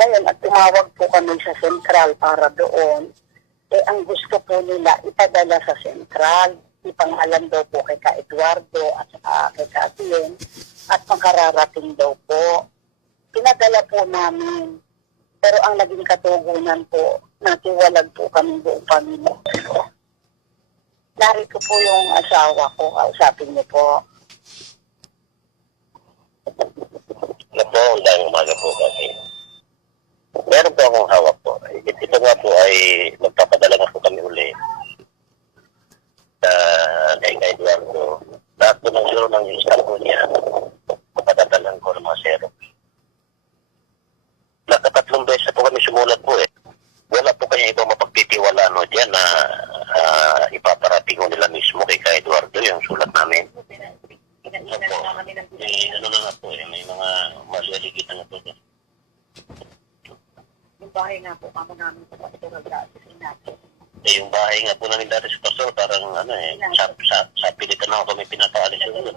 Ngayon, at tumawag po kami sa sentral para doon. Eh, ang gusto po nila, ipadala sa sentral. Ipangalan daw po kay Ka Eduardo at kay Ka Atien at makararating daw po. Pinadala po namin. Pero ang naging katugunan po, natiwalag po kami buong pamilya. Narito po yung asawa ko, kausapin niyo po. Na po, dahil umaga po kasi. Meron po akong hawak po. Ito nga po ay magpapadala na po kami uli sa kay Eduardo. Lahat po ng zero ng isang po niya, mapadadalan ko ng mga zero. Nakatatlong beses po kami sumulat po eh. Wala po kanya ibang mapagtitiwala no dyan na ipaparating ko nila mismo kay Ka Eduardo yung sulat namin. Ano na nga po eh, may mga masaligitan na po. Yung bahay nga po, kamo namin sa pastoral dati natin. Eh, yung bahay nga po namin dati sa pastor, parang ano eh, sa pilitan ako kami pinapaalis yun.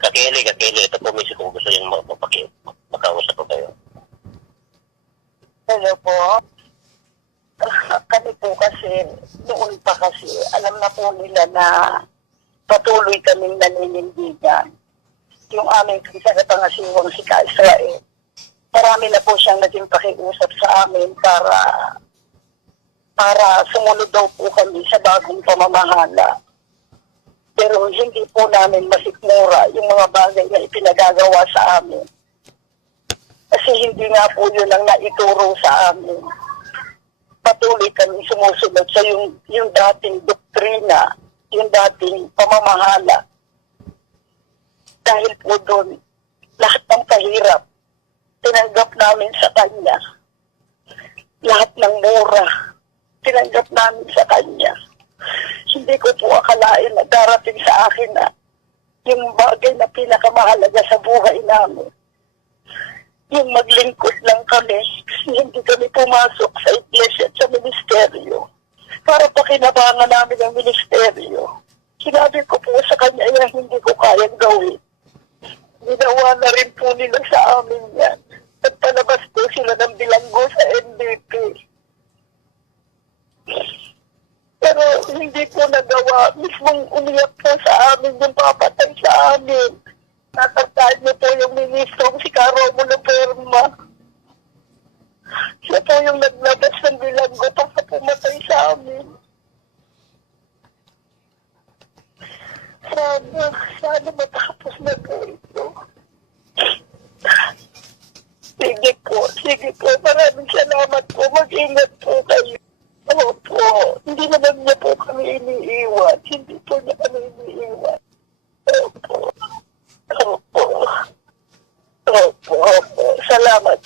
Kakili, ito po may kung gusto yung makausap po kayo. Hello po. Kami po kasi, noon pa kasi, alam na po nila na patuloy kaming naninindigan. Yung aming kasagapangasiwang si Ka Israel. Marami na po siyang naging pakiusap sa amin para sumunod daw po kami sa bagong pamamahala. Pero hindi po namin masikmura yung mga bagay na ipinagagawa sa amin. Kasi hindi nga po yun ang naituro sa amin. Patuloy kami sumusunod sa yung dating doktrina, yung dating pamamahala. Dahil po doon, lahat ng kahirap, tinanggap namin sa Kanya. Lahat ng mura, tinanggap namin sa Kanya. Hindi ko po akalain na darating sa akin na yung bagay na pinakamahalaga sa buhay namin. Yung maglingkod lang kami, hindi kami pumasok sa iglesia at sa ministeryo para pakinabangan namin ang ministeryo. Sinabi ko po sa Kanya na hindi ko kayang gawin. Ginawa na rin po nila sa amin yan. Nagpalabas po sila ng bilanggo sa NDP. Pero hindi po nagawa. Mismong umiyak po sa amin yung papatay sa amin. Natatay niyo po yung ministro si Caromulo Perma. Siya po yung naglabas ng bilanggo para pumatay sa amin. Sana matapos na po ito. Sige po. Maraming salamat po. Mag-ingat po kayo. Opo. Hindi naman niya po kami iniiwan. Hindi po niya kami iniiwan. Opo. Salamat